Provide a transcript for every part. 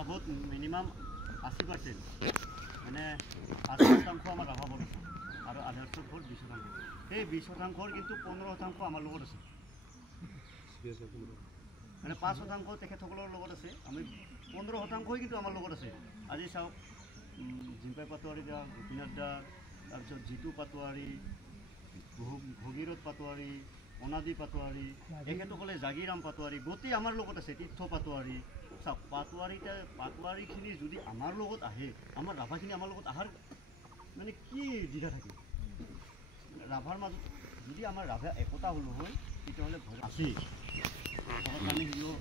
ৰাভাবোধ minimum 80%, মানে 80% আমাৰ ৰাভাবোধ আছে আৰু আদাৰ্ছ ভোট 20%। সেই 20%ৰ কিন্তু 15% আমাৰ লগত আছে, মানে 5% তেখেতসকলৰ লগত আছে, আমি 15% কিন্তু আমাৰ লগত আছে। আজি চাওক জিম্পাই পাটোৱাৰী দা, গোপীনাথ দা, তাৰপিছত জিতু পাটোৱাৰী, ভগীৰথ পাটোৱাৰী, অনাদি পাটোৱাৰী, এখেতসকলে জাগিৰাম পাটোৱাৰী, গোটেই আমাৰ লগত আছে। তীৰ্থ পাটোৱাৰী, চাওক পাটোৱাৰীখিনি যদি আমাৰ লগত আহে, আমাৰ ৰাভাখিনি আমাৰ লগত আহাৰ মানে কি দ্বিধা থাকে? ৰাভাৰ মাজত যদি আমাৰ ৰাভা একতা হ'লো হয় তেতিয়াহ'লে ঘৰ আছেই, ঘৰত আমি সিও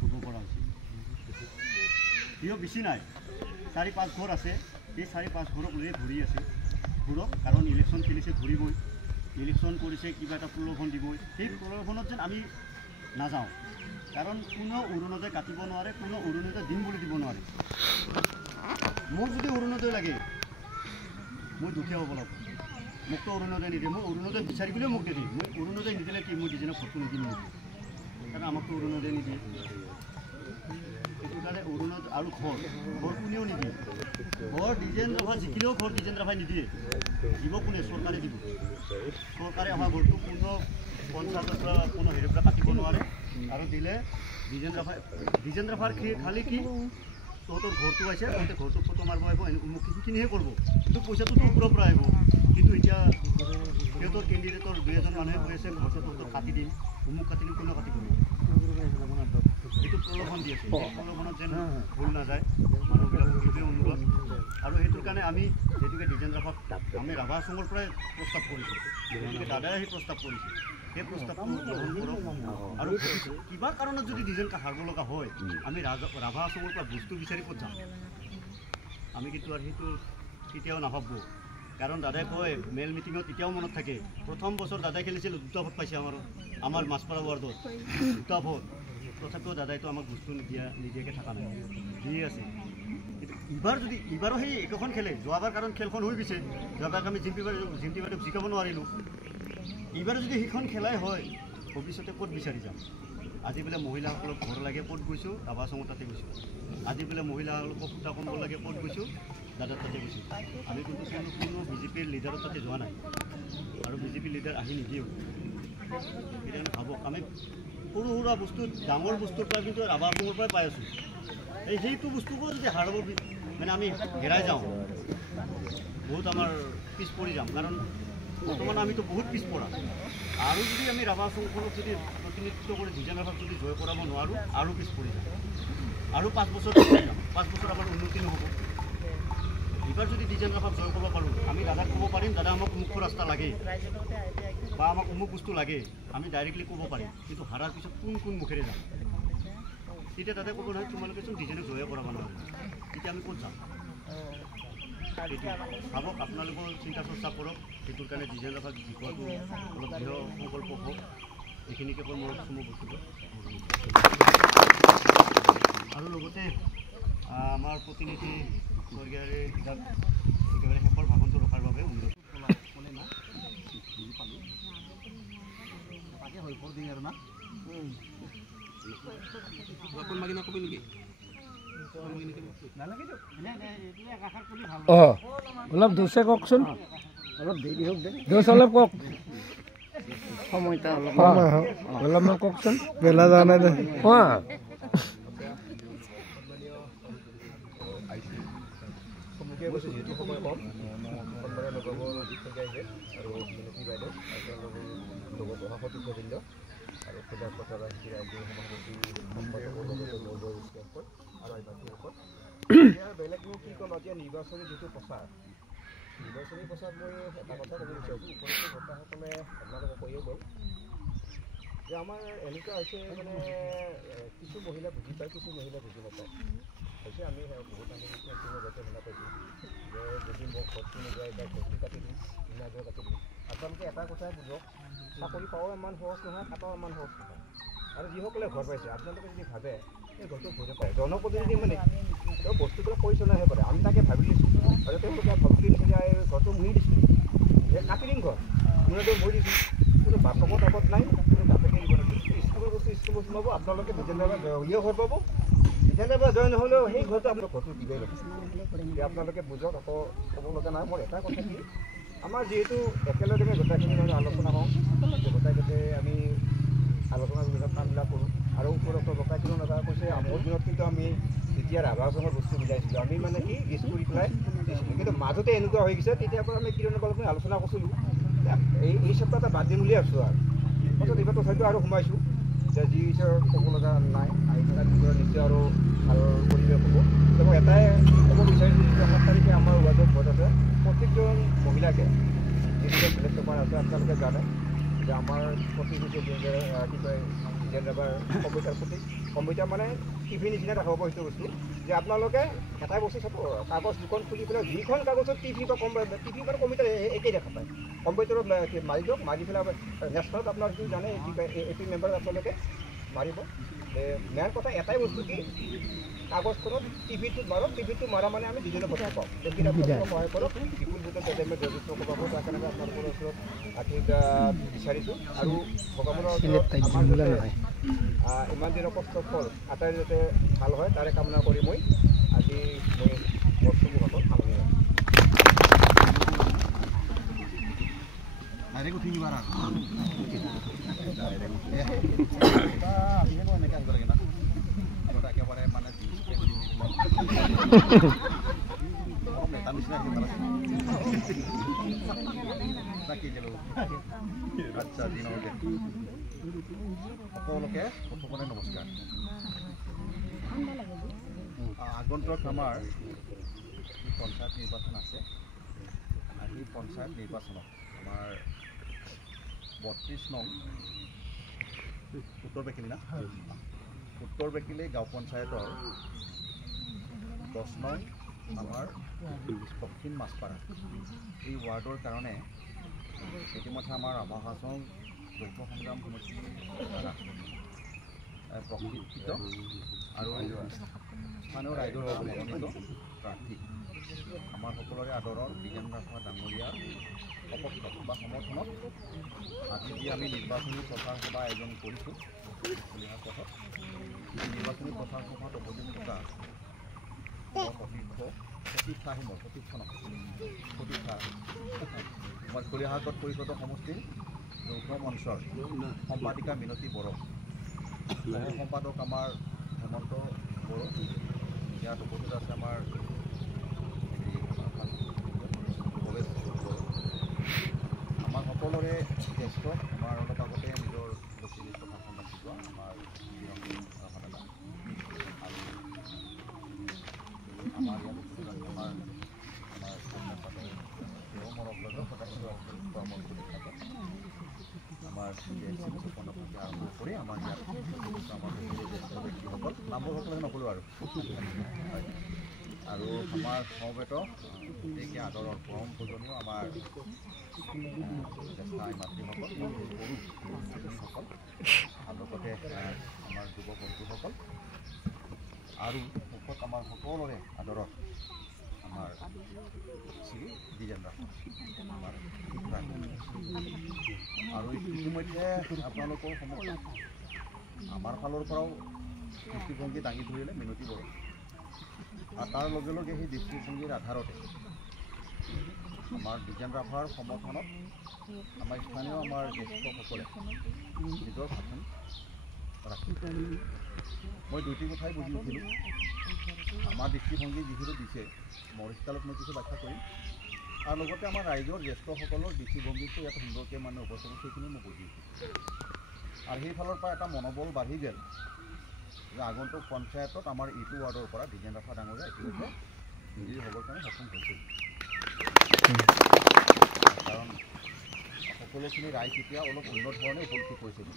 ক'ব পৰা হৈছিল। সিও বেছি নাই, 4-5 ঘৰ আছে। সেই 4-5 ঘৰক লৈ ঘূৰি আছে, ঘূৰক, কাৰণ ইলেকশ্যন খেলিছে ঘূৰিবই, ইলেকশ্যন কৰিছে কিবা এটা প্ৰলোভন দিবই। সেই প্ৰলোভনত যেন আমি নাযাওঁ, কাৰণ কোনো অৰুণোদয় কাটিব নোৱাৰে, কোনো অৰুণোদয় দিম বুলি দিব নোৱাৰে। মোক যদি অৰুণোদয় লাগে মই দুখীয়া হ'ব লাগিব, মোকতো অৰুণোদয় নিদিয়ে। মই অৰুণোদয় বিচাৰিবলৈও মোক নিদিয়ে। মই অৰুণোদয় নিদিলে কি মই ডিজাইনৰ ফটো নিদিম নেকি? কাৰণ আমাকতো অৰুণোদয় নিদিয়ে। সেইটো কাৰণে অৰুণোদয় আৰু ঘৰ কোনেও নিদিয়ে। ঘৰ ডিজাইন ৰাভা জিকিলেও ঘৰ ডিজাইন ৰাভাই নিদিয়ে, দিব কোনে? চৰকাৰে দিব। চৰকাৰে অহা ঘৰটো কোনো পঞ্চায়তৰ পৰা কোনো হেৰিৰ পৰা কাটিব নোৱাৰে, আৰু দিলে ডিজাইন ৰাভাৰ খালি কি তহঁতৰ ঘৰটো আহিছে, তহঁতে ঘৰটো ফটো মাৰিব আহিব, মোক সেইখিনিহে কৰিব, কিন্তু পইচাটোতো ওপৰৰ পৰা আহিব। কিন্তু এতিয়া সিহঁতৰ কেণ্ডিডেটৰ 2-এজন মানুহে কৈ আছে ঘৰটো তহঁতৰ কাটি দিম, অমুক কাটি দিম, কোনেও কাটিব নোৱাৰে। সেইটো প্ৰলোভন দি আছে। সেই প্ৰলোভনত যেন ভুল নাযায়, মানুহবিলাকক সেইটোৱে অনুৰোধ। আৰু সেইটোৰ কাৰণে আমি যিহেতুকে ডিজাইন ৰাভাক আমি ৰাভা সংঘৰ পৰাই প্ৰস্তাৱ কৰিছোঁ, গতিকে দাদাই সেই প্ৰস্তাৱ কৰিছে, সেই প্ৰস্তাৱটো গ্ৰহণ কৰক। আৰু কিবা কাৰণত যদি ডিজাইন হাৰিব লগা হয়, আমি ৰাভা সংঘৰ পৰা বস্তু বিচাৰি ক'ত যাম? আমি কিন্তু আৰু সেইটো কেতিয়াও নাভাবোঁ, কাৰণ দাদাই কয় মেল মিটিঙত এতিয়াও মনত থাকে, প্ৰথম বছৰ দাদাই খেলিছিল 2টা ভোট পাইছে আমাৰ মাছপাৰা ৱাৰ্ডত, 2টা ভোট। তথাপিও দাদাইতো আমাক বস্তু নিদিয়াকৈ থকা নাই, দিয়ে আছে। কিন্তু এইবাৰো সেই একেখন খেলে, যোৱাবাৰ কাৰণ খেলখন হৈ গৈছে, যোৱাবাৰ আমি জিম্পি বাইদেউক জিকাব নোৱাৰিলোঁ। এইবাৰ যদি সেইখন খেলাই হয়, ভৱিষ্যতে ক'ত বিচাৰি যাম? আজি বোলে মহিলাসকলক ঘৰ লাগে, ক'ত গৈছোঁ? ৰাভা সংঘৰ তাতে গৈছোঁ। আজি বোলে মহিলাসকলক সূতা কম্বল লাগে, ক'ত গৈছোঁ? দাদাৰ তাতে গৈছোঁ। আমি কিন্তু কোনো বিজেপিৰ লিডাৰৰ তাতে যোৱা নাই, আৰু বিজেপিৰ লিডাৰ আহি নিদিয়েও। সেইকাৰণে ভাবক, আমি সৰু সুৰা বস্তু ডাঙৰ বস্তুৰ পৰা কিন্তু ৰাভা সংঘৰ পৰাই পাই আছোঁ। সেইটো বস্তুকো যদি হাৰাব মানে আমি হেৰাই যাওঁ, বহুত আমাৰ পিছ পৰি যাম, কাৰণ বৰ্তমান আমিতো বহুত পিছপৰা। আৰু যদি আমি ৰাভা সংঘখনক যদি প্ৰতিনিধিত্ব কৰি ডিজাইন ৰাভাক যদি জয় কৰাব নোৱাৰোঁ, আৰু পিছ পৰি যাম, আৰু 5 বছৰ পিছপৰি যাম। 5 বছৰ আমাৰ উন্নতি নহ'ব। এইবাৰ যদি ডিজাইন ৰাভাক জয় কৰিব পাৰোঁ, আমি দাদাক ক'ব পাৰিম, দাদা আমাক অমুক ৰাস্তা লাগে বা আমাক অমুক বস্তু লাগে, আমি ডাইৰেক্টলি ক'ব পাৰিম। কিন্তু হাৰাৰ পিছত কোন মুখেৰে যাম? তেতিয়া দাদাই ক'ব নহয় তোমালোকেচোন ডিজাইনক জয়ে কৰাব নোৱাৰে, তেতিয়া আমি ক'ত যাম? ভাবক, আপোনালোকৰ চিন্তা চৰ্চা কৰক, সেইটোৰ কাৰণে ডিজাইন ৰাভাক জিকোৱাটো অলপ দৃঢ় সংকল্প হওক। এইখিনিকে কৈ মোৰ বস্তুটো আৰু লগতে আমাৰ প্ৰতিনিধি স্বৰ্গীয়াৰে যাক একেবাৰে শেষৰ ভাষণটো ৰখাৰ বাবে অনুৰোধ তাকে হৈ পৰ দিম আৰু না কবি নেকি? অলপ দোষে কওকচোন, অলপ দেৰি হওক দে, দোষ অলপ কওক, অলপমান কওকচোন, বেলা যোৱা নাই দে। যিহেতু সময় কম, সন্মানীয় নগৰমৰ অধিক্ষকে আহিছে আৰু মিনতি বাইদেউ লগত অহা সতীৰ্থবৃন্দ আৰু খেলাৰ পথাৰ ৰাজ্যিক সভাপতি সম্পাদকৰ লগতে নগৰ স্কেম্পৰ আৰু আইভাতীসকল। এতিয়া বেলেগনো কি ক'ম, এতিয়া নিৰ্বাচনী যিটো প্ৰচাৰ, নিৰ্বাচনী প্ৰচাৰ মই এটা কথা ক'ব বিচাৰিছোঁ। উপস্থিত বক্তাসকলে আপোনালোকক কৈয়ে গ'ল যে আমাৰ এনেকুৱা হৈছে, মানে কিছু মহিলা বুজি পায়, কিছু মহিলা বুজি নাপায়। হৈছে আমি বহুত আমি যাতে শুনা পাইছোঁ যে যদি মোক ঘৰটো নোযোৱাই বা ঘৰটো কাটি দিম, ধুনীয়াকৈ কাটি দিম। আপোনালোকে এটা কথাই বুজক, চাকৰি পাওঁ ইমান সহজ নহয়, কাটাও ইমান সহজ নহয়। আৰু যিসকলে ঘৰ পাইছে, আপোনালোকে যদি ভাবে এই ঘৰটো ঘৰে পায়, জনপ্ৰতিনিধি মানে তেওঁ বস্তুবিলাক পৰিচালনাহে কৰে। আমি তাকে ভাবি লৈছোঁ, আৰু তেওঁলোকে ভাবি দিছে যে এই ঘৰটো মুহি দিছোঁ, এই কাটি দিম ঘৰ, মোৰতো মুহি দিছোঁ, কোনো বাথৰুমৰ টাইপত নাই, কোনো বাপেকে দিব লাগিব। স্কুলৰ বস্তু স্কুলত সোমাব, আপোনালোকে ডিজাইন ইয়ে ঘৰ পাব, যেনেবা জইন নহ'লেও সেই ঘৰটো আপোনাক ঘৰটো দিবই লাগিব আপোনালোকে বুজক আকৌ ক'ব লগা নাই মোৰ এটা কথা কি আমাৰ যিহেতু একেলগে আমি গোটেইখিনি মানে আলোচনা হওঁ গোটেইকেইটাই আমি আলোচনাৰ বিভিন্ন কামবিলাক কৰোঁ আৰু ওপৰত গোটেইখিনি লগা কৈছে মোৰ দিনত কিন্তু আমি যেতিয়া ৰাভাজনৰ বস্তু মিলাইছিলোঁ আমি মানে কি লিষ্ট কৰি পেলাই দিছিলোঁ কিন্তু মাজতে এনেকুৱা হৈ গৈছে তেতিয়াৰ পৰা আমি কিৰণৰ লগত মই আলোচনা কৰিছিলোঁ এই সপ্তাহটা বাদ দিম বুলি ভাবিছোঁ আৰু পাছত এইবাৰ তথাপিতো আৰু সোমাইছোঁ যে যি ক'ব লগা নাই আহি পেলাই নিজৰ নিশ্চয় আৰু ভাল পৰিৱেশ হ'ব মই এটাই ক'ব বিচাৰিছোঁ যে 7 তাৰিখে আমাৰ ৱাৰ্ডৰ ভোট আছে প্ৰত্যেকজন মহিলাকে যিবিলাক বেলেগ পেপাৰ আছে আপোনালোকে জানে যে আমাৰ প্ৰতীক হৈছে কি কয় ডিজাইন ৰাভাৰ কম্পিউটাৰ প্ৰতীক কম্পিউটাৰ মানে টিভি নিচিনা দেখা পাব সেইটো বস্তু যে আপোনালোকে এটাই বস্তু চাব কাগজ দুখন খুলি পেলাই যিখন কাগজত টিভি বা টিভি বা কম্পিউটাৰ একেই দেখা পায় কম্পিউটাৰত মাৰি দিয়ক মাৰি পেলাই নেশ্যনেলত আপোনাৰ যিটো জানে এপি মেম্বাৰ আপোনালোকে মাৰিব মেইন কথা এটাই বস্তু কি কাগজখনত টিভিটোত মাৰক টিভিটো মাৰা মানে আমি দুজনে কথা পাওঁ গতিকে আপোনালোকে সহায় কৰক বিপুল ভোটত যাতে আমি জড়িত কৰিব তাৰ কাৰণে আপোনালোকৰ ওচৰত আৰ্থিক বিচাৰিছোঁ আৰু ভগৱানৰ আমাৰ যাতে ইমান দিনৰ কষ্টৰ ফল আটাই যাতে ভাল হয় তাৰে কামনা কৰি মই আজি মই বস্তুবোৰ হাতত সামৰি লওঁ একেবাৰে মানে নেতা নিচিনা আচ্ছা দিনকে সকলোকে প্ৰথমতে নমস্কাৰ আগন্তুক আমাৰ যি পঞ্চায়ত নিৰ্বাচন আছে আৰু এই পঞ্চায়ত নিৰ্বাচনত আমাৰ 32 নং উত্তৰ বেকিলি না উত্তৰ বেকিলি গাঁও পঞ্চায়তৰ 10 নং আমাৰ দক্ষিণ মাছপাৰা এই ৱাৰ্ডৰ কাৰণে ইতিমধ্যে আমাৰ ৰাভা হাছং যৌথ সংগ্ৰাম সমিতি দ্বাৰা প্ৰশিক্ষিত আৰু স্থানীয় ৰাইজৰ মনোনীত প্ৰাৰ্থী আমাৰ সকলোৰে আদৰৰ ডিজাইন ৰাভা ডাঙৰীয়াৰ সপক্ষত বা সমৰ্থনত আজি যি আমি নিৰ্বাচনী প্ৰচাৰ সভা আয়োজন কৰিছোঁ কলিহাৰ পথত এই নিৰ্বাচনী প্ৰচাৰ সভাত উপস্থিত থকা আমাৰ কলিহাগত পৰিষদ সমষ্টিৰ যৌথ মঞ্চৰ সম্পাদিকা মিনতী বড়ো সম্পাদক আমাৰ হেমন্ত বড়ো ইয়াত উপস্থিত আছে আমাৰ আমাৰ সকলোৰে জ্যেষ্ঠ আমাৰ অলপ আগতে নিজৰ ব্যক্তিগত ভাষণ ৰাখি যোৱা আমাৰ দাদা আৰু আমাৰ ইয়াত উপস্থিত আছে আমাৰ মোৰ পৰামৰ্শ দেখাব আমাৰ আৰম্ভ কৰি আমাৰ ইয়াত আমাৰ জ্যেষ্ঠ ব্যক্তিসকল নামবোৰ সকলোকে নক'লোঁ আৰু আমাৰ সমবেত গোটেইকে আদৰৰ পৰম পূজনীয় আমাৰ জ্যেষ্ঠ মাতৃসকল সৰুসকল আৰু লগতে আমাৰ যুৱ বন্ধুসকল আৰু মুখত আমাৰ সকলোৰে আদৰত আমাৰ শ্ৰী ডিজাইন ৰাভা আমাৰ আৰু ইতিমধ্যে আপোনালোকৰ সন্মুখত আমাৰ ফালৰ পৰাও দৃষ্টিভংগী দাঙি ধৰিলে মিনতী বড়ো আৰু তাৰ লগে লগে সেই দৃষ্টিভংগীৰ আধাৰতে আমাৰ ডিজাইন ৰাভাৰ সমৰ্থনত আমাৰ স্থানীয় আমাৰ জ্যেষ্ঠসকলে নিজৰ ভাষণ ৰাখি মই দুইটি কথাই বুজি উঠিলোঁ আমাৰ দৃষ্টিভংগী যিহেতু দিছে মৰিষ্টালত মই কিছু ব্যাখ্যা কৰিম আৰু লগতে আমাৰ ৰাইজৰ জ্যেষ্ঠসকলৰ দৃষ্টিভংগীটো ইয়াত সুন্দৰকৈ মানে উপস্থিত সেইখিনি মই বুজি উঠিছোঁ আৰু সেইফালৰ পৰা এটা মনোবল বাঢ়ি গ'ল যে আগন্তুক পঞ্চায়তত আমাৰ ইটো ৱাৰ্ডৰ পৰা ডিজাইন ৰাভা ডাঙৰীয়া ইতিমধ্যে বিজয়ী হ'বৰ কাৰণে সক্ষম হৈছিল কাৰণ সকলোখিনি ৰাইজ এতিয়া অলপ উন্নত ধৰণে উপলব্ধি কৰিছিল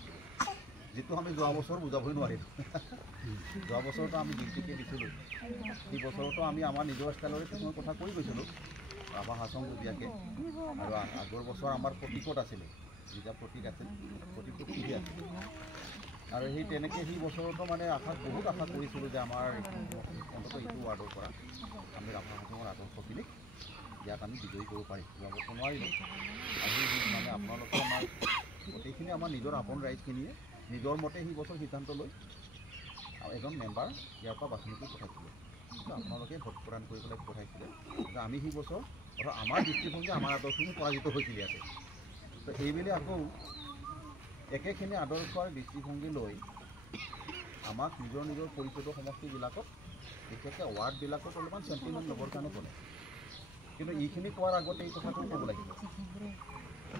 যিটো আমি যোৱা বছৰ বুজাবই নোৱাৰিলোঁ যোৱা বছৰতো আমি ডিউটিকে দিছিলোঁ এই বছৰতো আমি আমাৰ নিজৰ ষ্টাইলৰে কিছুমান কথা কৈ গৈছিলোঁ ৰাভা হাছং বুজিয়াকৈ আৰু আগৰ বছৰ আমাৰ প্ৰতীকত আছিলে যিটা প্ৰতীক আছিল প্ৰতীকটো খুলি আছিল আৰু সেই তেনেকৈ সেই বছৰতো মানে বহুত আশা কৰিছিলোঁ যে আমাৰ অন্ততঃ ইটো ৱাৰ্ডৰ পৰা আমি ৰাভা হাছঙৰ আদৰ্শখিনিক ইয়াত আমি বিজয়ী কৰিব পাৰিম যোৱা বছৰ নোৱাৰিলোঁ আজি মানে আপোনালোকে আমাৰ গোটেইখিনি আমাৰ নিজৰ আপোন ৰাইজখিনিয়ে নিজৰ মতে সেই বছৰ সিদ্ধান্ত লৈ এজন মেম্বাৰ ইয়াৰ পৰা বাছনি কৰি পঠাইছিলে আপোনালোকে ভোট প্ৰদান কৰি পেলাই পঠাইছিলে আমি সেই বছৰ অৰ্থাৎ আমাৰ দৃষ্টিভংগী আমাৰ আদৰ্শখিনি পৰাজিত হৈছিল ইয়াতে তো এইবেলি আকৌ একেখিনি আদৰ্শ আৰু দৃষ্টিভংগী লৈ আমাক নিজৰ নিজৰ পৰিষদৰ সমষ্টিবিলাকত বিশেষকৈ ৱাৰ্ডবিলাকত অলপমান চেণ্টিমেণ্ট ল'বৰ কাৰণে ক'লে কিন্তু এইখিনি কোৱাৰ আগতে এই কথাটো ক'ব লাগিব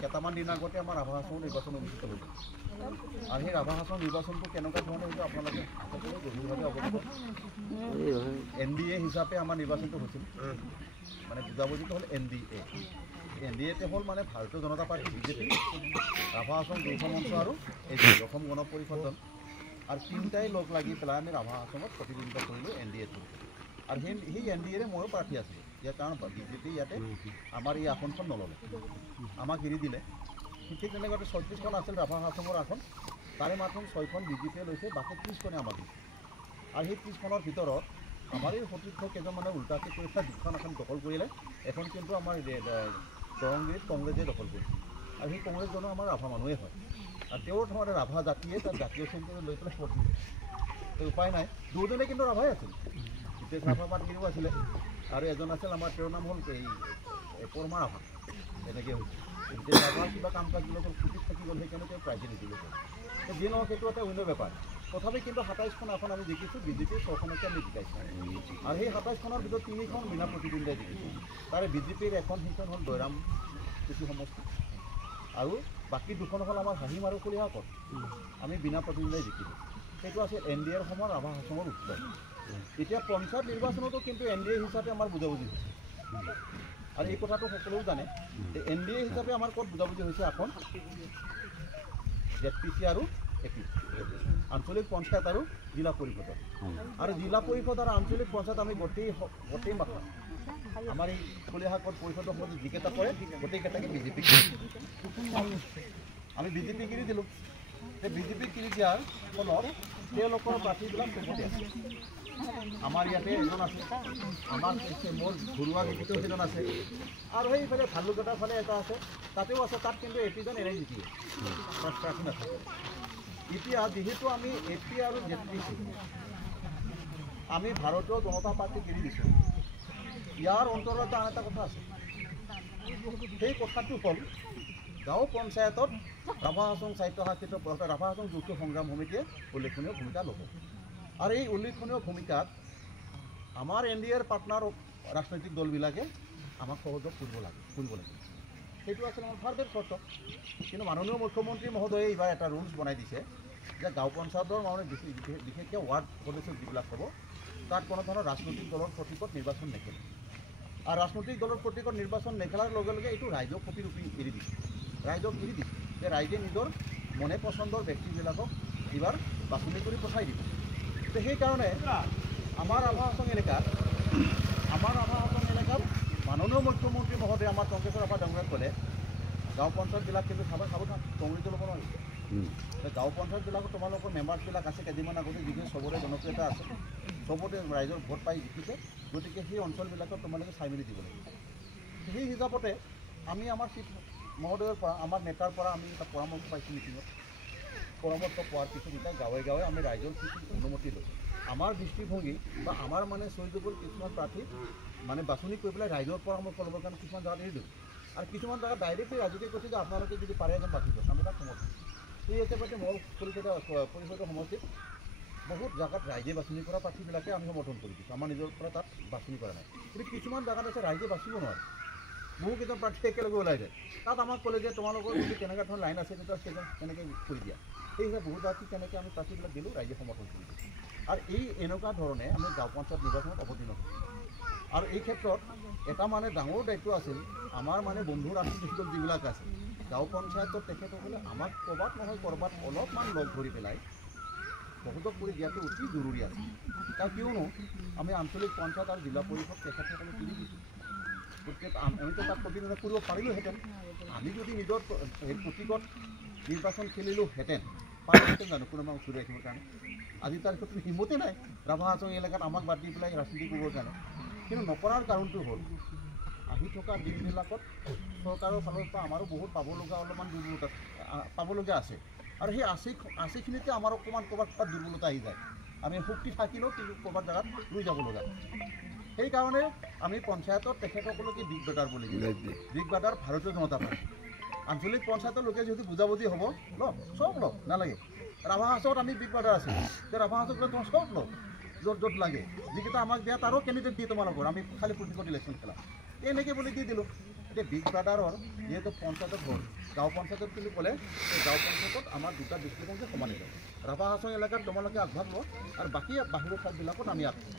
কেইটামান দিন আগতে আমাৰ ৰাভা হাছঙৰ নিৰ্বাচন অনুষ্ঠিত হৈছিল আৰু সেই ৰাভা হাছঙৰ নিৰ্বাচনটো কেনেকুৱা ধৰণে হৈছে আপোনালোকে গভীৰভাৱে অৱগত NDA হিচাপে আমাৰ নিৰ্বাচনটো হৈছিল মানে বুজাবুজিটো হ'ল NDA হ'ল মানে ভাৰতীয় জনতা পাৰ্টি BJP ৰাভা হাছং যৌথ মঞ্চ আৰু এই অসম গণ পৰিষদন আৰু তিনিটাই লগ লাগি পেলাই আমি ৰাভা হাছঙত প্ৰতিদ্বন্দ্বিতা কৰিলোঁ NDA-টো আৰু সেই NDA-ৰে ময়ো প্ৰাৰ্থী আছিলোঁ ইয়াৰ কাৰণ BJP ইয়াতে আমাৰ এই আসনখন নল'লে আমাক এৰি দিলে ঠিক তেনেকৈ 36খন আছিল ৰাভা হাছঙৰ আসন তাৰে মাত্ৰ 6খন BJP-য়ে লৈছে বাকী 30খনে আমাক দিছে আৰু সেই 30খনৰ ভিতৰত আমাৰ এই সতীৰ্থ কেইজনমানে উল্টাকৈ কৰি পেলাই দুখন এখন দখল কৰিলে এখন কিন্তু আমাৰ দৰংগিৰিত কংগ্ৰেছে দখল কৰিছে আৰু সেই কংগ্ৰেছজনো আমাৰ ৰাভা মানুহেই হয় আৰু তেওঁৰ ধৰণে ৰাভা জাতিয়ে তাত জাতীয় চিহ্ন লৈ পেলাই ভোট দিলে উপায় নাই দুজনে কিন্তু ৰাভাই আছিল হিতেশ ৰাভা পাটগিৰিও আছিলে আৰু এজন আছিল আমাৰ তেওঁৰ নাম হ'ল এই পৰমা ৰাভা এনেকৈ হৈছে হিতেশ ৰাভা কিবা কাম কাজবিলাকৰ খুটিত থাকি গ'ল সেইকাৰণে তেওঁ প্ৰাইজে নিদিলে যি নহওক সেইটো এটা অন্য বেপাৰ তথাপি কিন্তু 27খন আসন আমি জিকিছোঁ BJP-ৰ 6খনকে আমি জিকাইছোঁ আৰু সেই 27খনৰ ভিতৰত 3খন বিনা প্ৰতিদ্বন্দ্বিতাই জিকিছোঁ তাৰে BJP-ৰ এখন সেইখন হ'ল দৈৰাম কৃষি সমষ্টি আৰু বাকী দুখন হ'ল আমাৰ হাঁহি মাৰু কলিহাকত আমি বিনা প্ৰতিদ্বন্দ্বিতাই জিকিলোঁ সেইটো আছিল NDA-ৰ সময়ত ৰাভা হাছঙৰ উত্তৰ এতিয়া পঞ্চায়ত নিৰ্বাচনতো কিন্তু NDA হিচাপে আমাৰ বুজাবুজি হৈছে আৰু এই কথাটো সকলোৱে জানে যে NDA হিচাপে আমাৰ ক'ত বুজাবুজি হৈছে এখন ZPC আৰু APC আঞ্চলিক পঞ্চায়ত আৰু জিলা পৰিষদত আৰু জিলা পৰিষদ আৰু আঞ্চলিক পঞ্চায়ত আমি গোটেই মাথা আমাৰ এই কলিহাকত পৰিষদৰ মধ্যে যিকেইটা পৰে গোটেইকেইটাকে BJP আমি BJP কিনি দিলোঁ সেই BJP কিনি দিয়াৰ ফলত তেওঁলোকৰ প্ৰাৰ্থীবিলাক চবতে আছে আমাৰ ইয়াতে এজন আছে আমাৰ মোৰ ঘৰুৱা ভিতৰত সেইজন আছে আৰু সেইফালে ভালুকটাৰ ফালে এটা আছে তাতেও আছে তাত কিন্তু APজন এনেই জিকিয়ে তাত প্ৰাৰ্থী নাথাকে এতিয়া যেহেতু আমি AP আৰু ZPC আমি ভাৰতীয় জনতা পাৰ্টি কিনি দিছোঁ ইয়াৰ অন্তৰত আন এটা কথা আছে সেই কথাটো হ'ল গাঁও পঞ্চায়তত ৰাভা হাছং সাহিত্য শাসিত ৰাভা হাছং যৌথ সংগ্ৰাম সমিতিয়ে উল্লেখনীয় ভূমিকা ল'ব আৰু এই উল্লেখনীয় ভূমিকাত আমাৰ NDA-ৰ পাৰ্টনাৰ ৰাজনৈতিক দলবিলাকে আমাক সহযোগ কৰিব লাগে সেইটো আছিল আমাৰ ফাৰ্ডাৰ চৰ্ত কিন্তু মাননীয় মুখ্যমন্ত্ৰী মহোদয়ে এইবাৰ এটা ৰুলছ বনাই দিছে যে গাঁও পঞ্চায়তৰ মানে বিশেষকৈ ৱাৰ্ড সদস্য যিবিলাক হ'ব তাত কোনো ধৰণৰ ৰাজনৈতিক দলৰ প্ৰতীকত নিৰ্বাচন নেখেলে আৰু ৰাজনৈতিক দলৰ প্ৰতীকত নিৰ্বাচন নেখেলাৰ লগে লগে এইটো ৰাইজক প্ৰতিৰূপী এৰি দিছে যে ৰাইজে নিজৰ মনে পচন্দৰ ব্যক্তিবিলাকক এইবাৰ বাছনি কৰি পঠাই দিব তো সেইকাৰণে আমাৰ ৰাভা হাছং এলেকাত মাননীয় মুখ্যমন্ত্ৰী মহোদয়ে আমাৰ কংগ্ৰেছৰ ৰাভা ডাঙৰীয়াক ক'লে গাঁও পঞ্চায়তবিলাক কিন্তু সাৱধান কংগ্ৰেছে ল'ব নোৱাৰিব গাঁও পঞ্চায়তবিলাকত তোমালোকৰ মেম্বাৰ্ছবিলাক আছে কেইদিনমান আগতে যিখিনি চবৰে জনপ্ৰিয়তা আছে চবতে ৰাইজৰ ভোট পাই জিকিছে গতিকে সেই অঞ্চলবিলাকত তোমালোকে চাই মেলি দিব লাগিব সেই হিচাপতে আমি আমাৰ চিফ মহোদয়ৰ পৰা আমাৰ নেতাৰ পৰা আমি এটা পৰামৰ্শ পাইছোঁ মিটিঙত পৰামৰ্শ পোৱাৰ পিছত এতিয়া গাঁৱে গাঁৱে আমি ৰাইজৰ কিছু অনুমতি লৈছোঁ আমাৰ দৃষ্টিভংগী বা আমাৰ মানে চইজেবল কিছুমান প্ৰাৰ্থী মানে বাছনি কৰি পেলাই ৰাইজৰ পৰামৰ্শ ল'বৰ কাৰণে কিছুমান জেগাত এৰি দিওঁ আৰু কিছুমান জেগাত ডাইৰেক্টলি ৰাইজকে কৈছে যে আপোনালোকে যদি পাৰে এজন বাছি দিয়ক আমি তাক সমৰ্থন সেই হিচাপতে মোৰ পৰিষদৰ সমষ্টিত বহুত জেগাত ৰাইজে বাছনি কৰা প্ৰাৰ্থীবিলাকে আমি সমৰ্থন কৰি দিছোঁ আমাৰ নিজৰ পৰা তাত বাছনি কৰা নাই কিন্তু কিছুমান জেগাত আছে ৰাইজে বাচিব নোৱাৰে বহুকেইজন প্ৰাৰ্থী একেলগে ওলাই যায় তাত আমাক ক'লে যে তোমালোকৰ যদি কেনেকুৱা ধৰণৰ লাইন আছে তেতিয়া সেইজন তেনেকৈ কৰি দিয়া সেই হিচাপে বহুত জাতি তেনেকৈ আমি প্ৰাৰ্থীবিলাক দিলোঁ ৰাইজে সমৰ্থন কৰি দিছোঁ আৰু এই এনেকুৱা ধৰণে আমি গাঁও পঞ্চায়ত নিৰ্বাচনত অৱতীৰ্ণ হৈছোঁ আৰু এই ক্ষেত্ৰত এটা মানে ডাঙৰ দায়িত্ব আছিল আমাৰ মানে বন্ধু ৰাজনৈতিক দল যিবিলাক আছে গাঁও পঞ্চায়তত তেখেতসকলে আমাক ক'ৰবাত নহয় ক'ৰবাত অলপমান লগ ধৰি পেলাই সহযোগ কৰি দিয়াটো অতি জৰুৰী আছে কাৰণ কিয়নো আমি আঞ্চলিক পঞ্চায়ত আৰু জিলা পৰিষদ তেখেতসকলে কিনি দিছোঁ গতিকে আমিতো তাত প্ৰতিনিধিত্ব কৰিব পাৰিলোঁহেঁতেন আমি যদি নিজৰ প্ৰতীকত নিৰ্বাচন খেলিলোঁহেঁতেন পাৰিলোহেঁতেন জানো কোনোবা উচুৰি ৰাখিবৰ কাৰণে আজি তাৰিখত হিম্মতে নাই ৰাভা হাছং এলেকাত আমাক বাদ দি পেলাই ৰাজনীতি কৰিবৰ কাৰণে কিন্তু নকৰাৰ কাৰণটো হ'ল আহি থকা দিনবিলাকত চৰকাৰৰ ফালৰ পৰা আমাৰো বহুত পাবলগা অলপমান দুৰ্বলতা পাবলগীয়া আছে আৰু সেই আশীখিনিতে আমাৰ অকণমান ক'ৰবাত দুৰ্বলতা আহি যায় আমি শক্তি থাকিলেও কিন্তু ক'ৰবাত জেগাত লৈ যাব লগা সেইকাৰণে আমি পঞ্চায়তত তেখেতসকলকে বিগ ব্ৰাদাৰ বুলি বিগ ব্ৰাদাৰ ভাৰতীয় জনতা পাৰ্টি আঞ্চলিক পঞ্চায়তৰ লোকে যদি বুজাবুজি হ'ব চব লওক নালাগে ৰাভা হাউচত আমি বিগ ব্ৰাদাৰ আছোঁ ৰাভা হাউচত গ'লে তোমাৰ চব লওক য'ত লাগে যিকেইটা আমাক দিয়া তাৰো কেণ্ডিডেট দিয়ে তোমালোকৰ আমি খালি প্ৰতিকত ইলেকশ্যন খেলা এনেকৈ বুলি দি দিলোঁ এতিয়া বিগ ব্ৰাদাৰৰ যিহেতু পঞ্চায়তত হ'ল গাঁও পঞ্চায়তত বুলি ক'লে এই গাঁও পঞ্চায়তত আমাৰ দুটা দৃষ্টিভংগী সমানে যায় ৰাভা হাউচৰ এলেকাত তোমালোকে আগভাগ লোৱা আৰু বাকী বাহিৰৰ ঠাইবিলাকত আমি আগভাগ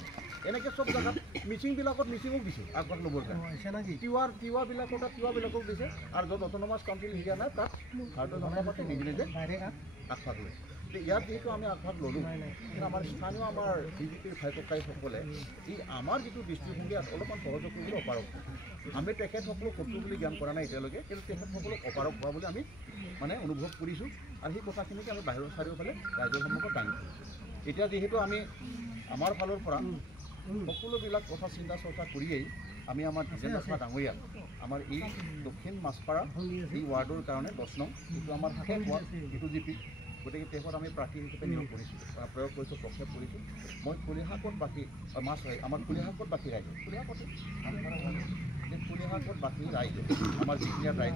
এনেকৈ চব জেগাত মিচিংবিলাকত মিচিঙক দিছোঁ আগভাগ ল'বৰ কাৰণে তিৱাবিলাকক দিছে আৰু য'ত অট'নমাছ কাউন্সিল দিয়া নাই তাত ভাৰতীয় জনতা পাৰ্টি নিজে নিজে আগভাগ লয় ইয়াত যিহেতু আমি আগভাগ ল'লোঁ কিন্তু আমাৰ স্থানীয় আমাৰ বিজেপিৰ ভাই ককাইসকলে ই আমাৰ যিটো দৃষ্টিভংগী অলপমান সহযোগ কৰিবলৈ অপাৰক আমি তেখেতসকলক শত্ৰু বুলি জ্ঞান কৰা নাই এতিয়ালৈকে কিন্তু তেখেতসকলক অপাৰক হোৱা বুলি আমি মানে অনুভৱ কৰিছোঁ আৰু সেই কথাখিনিকে আমি বাহিৰৰ চাৰিওফালে ৰাইজৰ সন্মুখত দাঙি ধৰিছোঁ এতিয়া যিহেতু আমি আমাৰ ফালৰ পৰা সকলোবিলাক কথা চিন্তা চৰ্চা কৰিয়েই আমি আমাৰ ডিজেন দাস ডাঙৰীয়া আমাৰ এই দক্ষিণ মাছপাৰা এই ৱাৰ্ডৰ কাৰণে 10 নং যিটো আমাৰ শেষ ৱাৰ্ড এইটো জিপি গতিকে তেখেত আমি প্ৰাৰ্থী হিচাপে নিয়োগ কৰিছোঁ প্ৰয়োগ কৰিছোঁ প্ৰক্ষেপ কৰিছোঁ মই কুলিহাকত বাকী আমাৰ কুলিহাকত বাকী ৰাইজ কুলিহাকত বাকী ৰাইজ আমাৰ যিখিনি ৰাইজ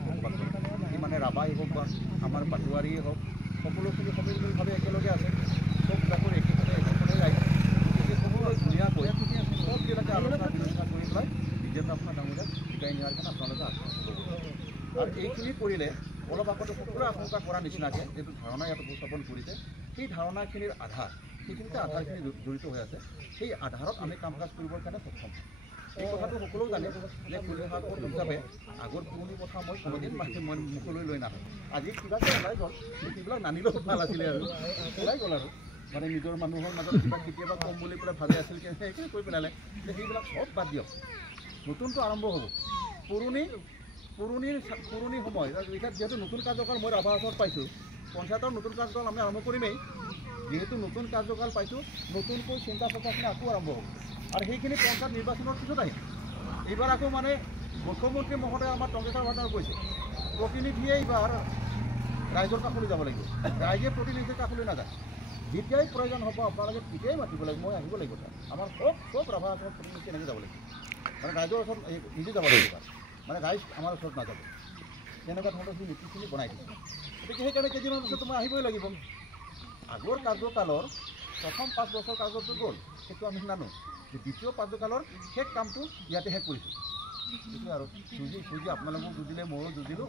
সি মানে ৰাভাই হওক বা আমাৰ পাটোৱাৰীয়ে হওক সকলোখিনি সমিলমিলভাৱে একেলগে আছে চববিলাকৰ একেলগে ৰাইজ সকলোৱে ধুনীয়াকৈ চববিলাকে আলোচনা বিলোচনা কৰি পেলাই ডিজেন দাস ডাঙৰীয়াক শিকাই নিয়াৰ কাৰণে আপোনালোকে আৰু এইখিনি কৰিলে অলপ আগতে সকলোৱে আশংকা কৰাৰ নিচিনাকৈ যিটো ধাৰণা ইয়াত উপস্থাপন কৰিছে সেই ধাৰণাখিনিৰ আধাৰ সেইখিনিতে আধাৰখিনি জড়িত হৈ আছে সেই আধাৰত আমি কাম কাজ কৰিবৰ কাৰণে সক্ষম এই কথাটো সকলোৱে জানে যে কুলিহাকত হিচাপে আগৰ পুৰণি কথা মই কোনোদিন মই মুখলৈ লৈ নাহোঁ আজি কিবা ওলাই গ'ল সেইবিলাক নানিলেও ভাল আছিলে আৰু ওলাই গ'ল আৰু মানে নিজৰ মানুহৰ মাজত কিবা কেতিয়াবা কম বুলি পেলাই ভাবি আছিল সেইখিনি কৰি পেলালে যে সেইবিলাক চব বাদ দিয়ক নতুনটো আৰম্ভ হ'ব পুৰণি সময় এতিয়া যিহেতু নতুন কাৰ্যকাল মই ৰাভা হাউচত পাইছোঁ পঞ্চায়তৰ নতুন কাৰ্যকাল আমি আৰম্ভ কৰিমেই যিহেতু নতুন কাৰ্যকাল পাইছোঁ নতুনকৈ চিন্তা চৰ্চাখিনি আকৌ আৰম্ভ হ'ব আৰু সেইখিনি পঞ্চায়ত নিৰ্বাচনৰ পিছত আহিম এইবাৰ আকৌ মানে মুখ্যমন্ত্ৰী মহোদয়ে আমাৰ টংকেশ্বৰ ভাৰ্মাই কৈছে প্ৰতিনিধিয়ে এইবাৰ ৰাইজৰ কাষলৈ যাব লাগিব ৰাইজে প্ৰতিনিধিৰ কাষলৈ নাযায় যেতিয়াই প্ৰয়োজন হ'ব আপোনালোকে তেতিয়াই মাতিব লাগিব মই আহিব লাগিব তাত আমাৰ চব ৰাভা হাউচৰ প্ৰতিনিধি এনেকৈ যাব লাগিব মানে ৰাইজৰ ওচৰত নিজে যাব লাগিব মানে ৰাইজ আমাৰ ওচৰত নাযাব তেনেকুৱা ধৰণৰ সেই নীতিখিনি বনাই দিছে গতিকে সেইকাৰণে কেইদিনমান পিছতো মই আহিবই লাগিব আগৰ কাৰ্যকালৰ প্ৰথম 5 বছৰ কাৰ্যটো গ'ল সেইটো আমি নানো যে দ্বিতীয় কাৰ্যকালৰ শেষ কামটো ইয়াতে শেষ কৰিছোঁ সেইটো আৰু যুঁজি আপোনালোকক যুঁজিলে ময়ো যুঁজিলোঁ